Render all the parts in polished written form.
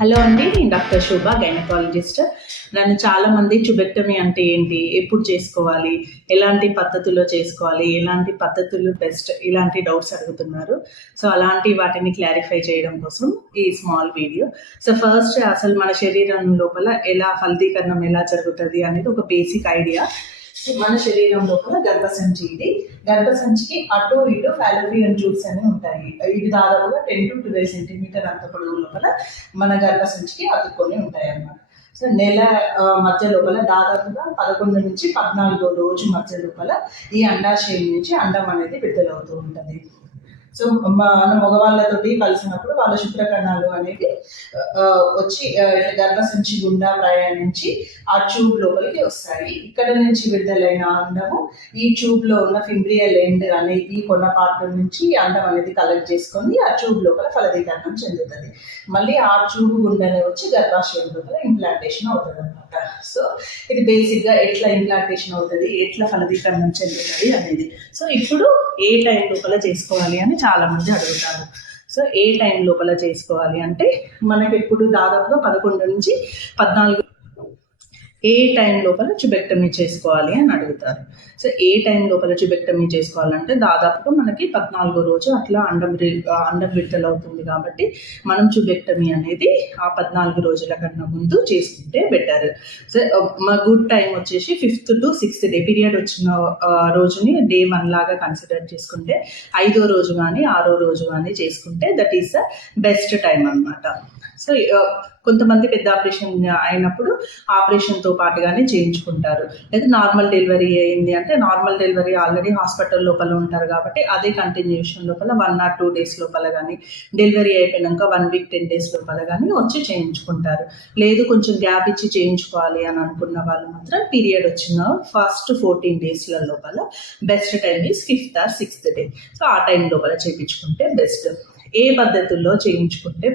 Hello అండి, నేను doctor శోభ, gynaecologist. నన్ను చాలామంది ట్యూబెక్టమీ అంటే ఏంటి, ఎప్పుడు చేసుకోవాలి, ఎలాంటి పద్ధతుల్లో చేసుకోవాలి, ఎలాంటి పద్ధతులు బెస్ట్, ఇలాంటి డౌట్స్ అడుగుతున్నారు. సో అలాంటి వాటిని క్లారిఫై చేయడం కోసం ఈ స్మాల్ వీడియో. సో ఫస్ట్ అసలు మన శరీరం లోపల ఎలా ఫలదీకరణం ఎలా జరుగుతుంది అనేది ఒక బేసిక్ ఐడియా. మన శరీరం లోపల గర్భసంచి, ఇది గర్భసంచికి అటు ఇటు ఫాలోపియన్ ట్యూబ్స్ అని ఉంటాయి. ఇవి దాదాపుగా 10 to 12 సెంటీమీటర్ అంత పొడవు లోపల మన గర్భసంచికి అతుక్కొని ఉంటాయి అన్నమాట. సో నెల మధ్య లోపల దాదాపుగా 11 నుంచి 14 రోజు మధ్య లోపల ఈ అండాశయం నుంచి అండం అనేది విడుదలవుతూ ఉంటుంది. సో మన మగవాళ్ళతోటి కలిసినప్పుడు వాళ్ళ శుక్రకణాలు అనేవి వచ్చి గర్భసంచి గుండా ప్రయాణించి ఆ ట్యూబ్ లోపలికి వస్తాయి. ఇక్కడ నుంచి విడుదలైన అండము ఈ ట్యూబ్ లో ఉన్న ఫింబ్రియల్ ఎండ్ అనే ఈ కొన్న పార్ట్ నుంచి అండం అనేది కలెక్ట్ చేసుకొని ఆ ట్యూబ్ లోపల ఫలదీకరణం చెందుతుంది. మళ్ళీ ఆ ట్యూబ్ గుండెనే వచ్చి గర్భాశయం లోపల ఇంప్లాంటేషన్ అవుతుంది అనమాట. సో ఇది బేసిక్ గా ఎట్లా ఇంప్లాంటేషన్ అవుతుంది, ఎట్లా ఫలదీకరణం చెందుతుంది అనేది. సో ఇప్పుడు ఏ టైం లోపల చేసుకోవాలి అని చాలా మంది అడుగుతారు. సో ఏ టైం లోపల చేసుకోవాలి అంటే మనకి ఎప్పుడు దాదాపుగా 11 నుంచి 14 ఏ టైం లోపల ట్యూబెక్టమీ చేసుకోవాలి అని అడుగుతారు. సో ఏ టైం లోపల ట్యూబెక్టమీ చేసుకోవాలంటే దాదాపుగా మనకి 14 రోజు అట్లా అండం విడుదలవుతుంది కాబట్టి మనం ట్యూబెక్టమీ అనేది ఆ 14 రోజుల కన్నా ముందు చేసుకుంటే బెటర్. సో మా గుడ్ టైం వచ్చేసి 5th to 6th day period వచ్చిన రోజుని డే 1 లాగా కన్సిడర్ చేసుకుంటే 5వ రోజు కానీ 6వ రోజు కానీ చేసుకుంటే that is the best time అనమాట. సో కొంతమంది పెద్ద ఆపరేషన్ అయినప్పుడు ఆపరేషన్తో పాటుగానే చేయించుకుంటారు. లేదా నార్మల్ డెలివరీ అయింది అంటే నార్మల్ డెలివరీ ఆల్రెడీ హాస్పిటల్ లోపల ఉంటారు కాబట్టి అదే కంటిన్యూషన్ లోపల 1 or 2 days లోపల కానీ డెలివరీ అయిపోయినాక 1 week 10 days లోపల కానీ వచ్చి చేయించుకుంటారు. లేదు కొంచెం గ్యాప్ ఇచ్చి చేయించుకోవాలి అని అనుకున్న వాళ్ళు మాత్రం పీరియడ్ వచ్చిన ఫస్ట్ 14 days లోపల best time is 5th or 6th day. So ఆ టైం లోపల చేయించుకుంటే బెస్ట్. ఏ పద్ధతుల్లో చేయించుకుంటే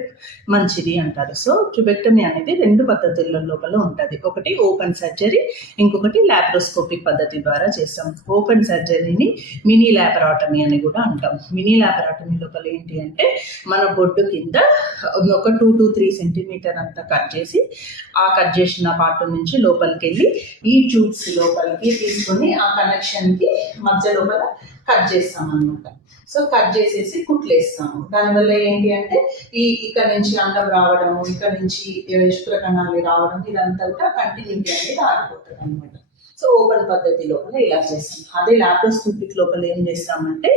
మంచిది అంటారు. సో ట్యూబెక్టమీ అనేది 2 పద్ధతుల లోపల ఉంటుంది. ఒకటి ఓపెన్ సర్జరీ, ఇంకొకటి లాప్రోస్కోపిక్ పద్ధతి ద్వారా చేస్తాం. ఓపెన్ సర్జరీని మినీ లాపరాటమీ అని కూడా అంటాం. మినీ లాపరాటమీ లోపల ఏంటి అంటే మన బొడ్డు కింద ఒక 2 to 3 సెంటీమీటర్ అంతా కట్ చేసి ఆ కట్ చేసిన పార్ట్ నుంచి లోపలికి వెళ్ళి ఈ ట్యూబ్స్ లోపలికి తీసుకొని ఆ కనెక్షన్కి మధ్య లోపల కట్ చేస్తాం అనమాట. సో కట్ చేసేసి కుట్లేస్తాము. దానివల్ల ఏంటి అంటే ఇక్కడ నుంచి అండం రావడము, ఇక్కడ నుంచి శుక్రకణాలు రావడం, ఇదంతా కూడా కంటిన్యూటీ అనేది ఆగిపోతుంది అనమాట. సో ఓపెన్ పద్ధతి లోపల ఇలా చేస్తాం. అదే లాప్రోస్కోపిక్ లోపల ఏం చేస్తామంటే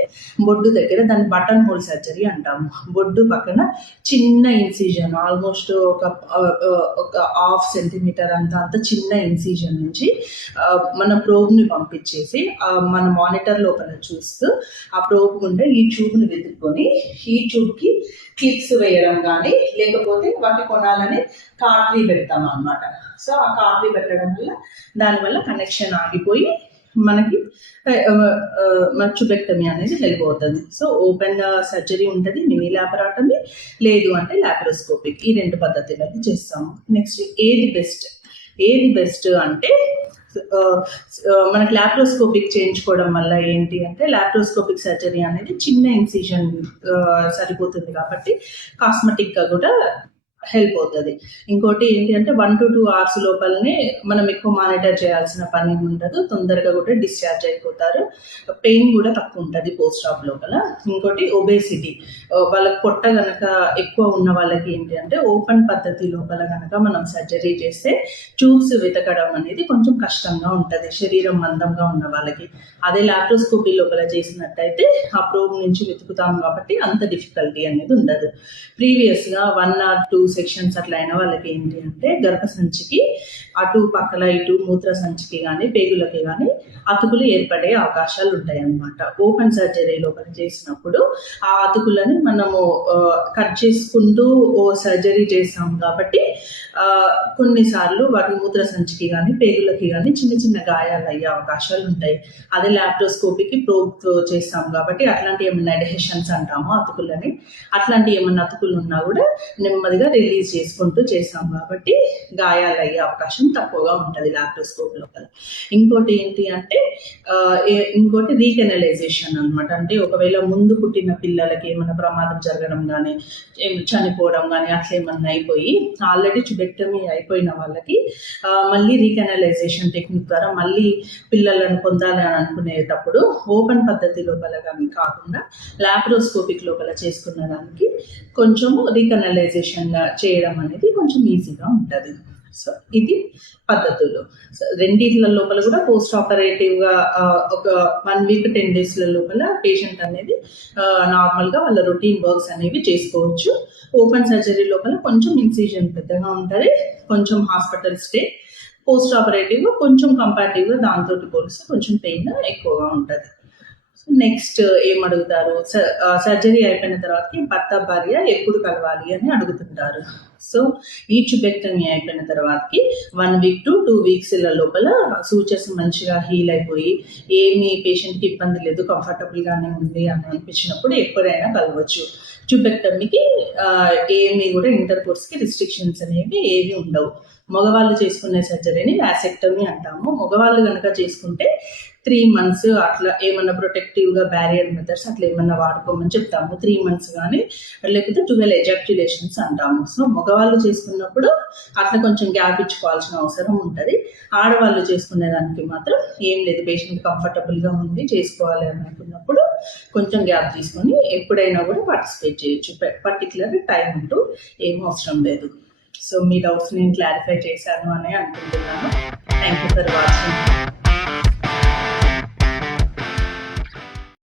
బొడ్డు దగ్గర దాన్ని బటన్ హోల్ సర్జరీ అంటాము. బొడ్డు పక్కన చిన్న ఇన్సిజన్, ఆల్మోస్ట్ ఒక 1/2 సెంటీమీటర్ అంత చిన్న ఇన్సిజన్ నుంచి మన ప్రోబ్ని పంపించేసి మన మానిటర్ లోపల చూస్తూ ఆ ప్రోబ్ గుండా ఈ ట్యూబ్ని వెతుక్కొని ఈ ట్యూబ్కి క్లిప్స్ వేయడం కానీ లేకపోతే వాటి కొనాలని కార్ట్రీ పెడతాం అన్నమాట. సో ఆ కార్ట్రీ పెట్టడం వల్ల దానివల్ల కనెక్షన్ ఆగిపోయి మనకి ట్యూబెక్టమీ అనేది హెల్ప్ అవుతుంది. సో ఓపెన్ సర్జరీ ఉంటుంది, మినీ లాపరాటమీ, లేదు అంటే లాప్రోస్కోపిక్. ఈ 2 పద్ధతులను చేస్తాము. నెక్స్ట్ ఏది బెస్ట్ అంటే మనకి లాప్రోస్కోపిక్ చేయించుకోవడం వల్ల ఏంటి అంటే లాప్రోస్కోపిక్ సర్జరీ అనేది చిన్న ఇన్సిజన్ సరిపోతుంది కాబట్టి కాస్మెటిక్గా కూడా హెల్ప్ అవుతుంది. ఇంకోటి ఏంటి అంటే 1 to 2 hours లోపలనే మనం ఎక్కువ మానిటర్ చేయాల్సిన పని ఉండదు, తొందరగా కూడా డిశ్చార్జ్ అయిపోతారు. పెయిన్ కూడా తక్కువ ఉంటుంది పోస్ట్ ఆప్ లోపల. ఇంకోటి ఒబేసిటీ, వాళ్ళకి పొట్ట కనుక ఎక్కువ ఉన్న వాళ్ళకి ఏంటి అంటే ఓపెన్ పద్ధతి లోపల కనుక మనం సర్జరీ చేస్తే ట్యూబ్స్ వెతకడం అనేది కొంచెం కష్టంగా ఉంటుంది శరీరం మందంగా ఉన్న వాళ్ళకి. అదే లాప్రోస్కోపీ లోపల చేసినట్టయితే ఆ ప్రోబ్ నుంచి వెతుకుతాం కాబట్టి అంత డిఫికల్టీ అనేది ఉండదు. ప్రీవియస్గా 1 or 2 సెక్షన్స్ అట్లా అయిన వాళ్ళకి ఏంటి అంటే గర్భసంచికి అటు పక్కల ఇటు మూత్ర సంచికి కానీ పేగులకి కానీ అతుకులు ఏర్పడే అవకాశాలు ఉంటాయి అన్నమాట. ఓపెన్ సర్జరీ లోపల చేసినప్పుడు ఆ అతుకులని మనము కట్ చేసుకుంటూ సర్జరీ చేస్తాం కాబట్టి కొన్నిసార్లు వాటి మూత్ర సంచికి కానీ పేగులకి కానీ చిన్న గాయాలు అయ్యే అవకాశాలు ఉంటాయి. అదే లాప్రోస్కోపీకి ప్రోబ్ చేస్తాం కాబట్టి అట్లాంటి ఏమైనా అడ్హెషన్స్ అంటామో అతుకులని, అట్లాంటి ఏమైనా అతుకులు ఉన్నా కూడా నెమ్మదిగా రిలీజ్ చేసుకుంటూ చేస్తాం కాబట్టి గాయాలు అయ్యే అవకాశం తక్కువగా ఉంటుంది లాప్రోస్కోప్ లోపల. ఇంకోటి ఏంటి అంటే ఇంకోటి రీకెనలైజేషన్ అనమాట. అంటే ఒకవేళ ముందు పుట్టిన పిల్లలకి ఏమైనా ప్రమాదం జరగడం కానీ చనిపోవడం కానీ అట్లా ఏమన్నా అయిపోయి ఆల్రెడీ ట్యూబెక్టమీ అయిపోయిన వాళ్ళకి మళ్ళీ రీకెనలైజేషన్ టెక్నిక్ ద్వారా మళ్ళీ పిల్లలను పొందాలి అని అనుకునేటప్పుడు ఓపెన్ పద్ధతి లోపల కానీ కాకుండా లాప్రోస్కోపిక్ లోపల చేసుకున్న దానికి కొంచెము రీకెనలైజేషన్ చేయడం అనేది కొంచెం ఈజీగా ఉంటుంది. సో ఇది పద్ధతులు. రెండిట్ల లోపల కూడా పోస్ట్ ఆపరేటివ్గా ఒక 1 వీక్ 10 days లోపల పేషెంట్ అనేది నార్మల్గా వాళ్ళ రొటీన్ వర్క్స్ అనేవి చేసుకోవచ్చు. ఓపెన్ సర్జరీ లోపల కొంచెం ఇన్సిజన్ పెద్దగా ఉంటుంది, కొంచెం హాస్పిటల్ స్టే. పోస్ట్ ఆపరేటివ్ కొంచెం కంపారిటివ్గా దాంతో పోలిస్తే కొంచెం పెయిన్ ఎక్కువగా ఉంటుంది. నెక్స్ట్ ఏం అడుగుతారు, సర్జరీ అయిపోయిన తర్వాతకి భర్త భార్య ఎప్పుడు కలవాలి అని అడుగుతుంటారు. సో ఈ ట్యూబెక్టమీ అయిపోయిన తర్వాతకి 1 week to 2 weeks లోపల సూచర్స్ మంచిగా హీల్ అయిపోయి ఏమి పేషెంట్కి ఇబ్బంది లేదు, కంఫర్టబుల్గానే ఉంది అని అనిపించినప్పుడు ఎప్పుడైనా కలవచ్చు. ట్యూబెక్టమీకి ఏమి కూడా ఇంటర్కోర్స్కి రిస్ట్రిక్షన్స్ అనేవి ఏవి ఉండవు. మగవాళ్ళు చేసుకునే సర్జరీని వ్యాసెక్టమీ అంటాము. మగవాళ్ళు కనుక చేసుకుంటే 3 months అట్లా ఏమన్నా ప్రొటెక్టివ్గా బ్యారియర్ మెథడ్స్ అట్లా ఏమన్నా వాడుకోమని చెప్తాము. 3 months కానీ లేకపోతే 12 ఎజాక్యులేషన్స్ అంటాము. సో మగవాళ్ళు చేసుకున్నప్పుడు అట్లా కొంచెం గ్యాప్ ఇచ్చుకోవాల్సిన అవసరం ఉంటుంది. ఆడవాళ్ళు చేసుకునే దానికి మాత్రం ఏం లేదు, పేషెంట్ కంఫర్టబుల్గా ఉంది చేసుకోవాలి అని అనుకున్నప్పుడు కొంచెం గ్యాప్ తీసుకొని ఎప్పుడైనా కూడా పార్టిసిపేట్ చేయొచ్చు. పర్టికులర్ టైం అంటూ ఏం అవసరం లేదు. సో మీ డౌట్స్ నేను క్లారిఫై చేశాను అని అనుకుంటున్నాను. Thank you for watching.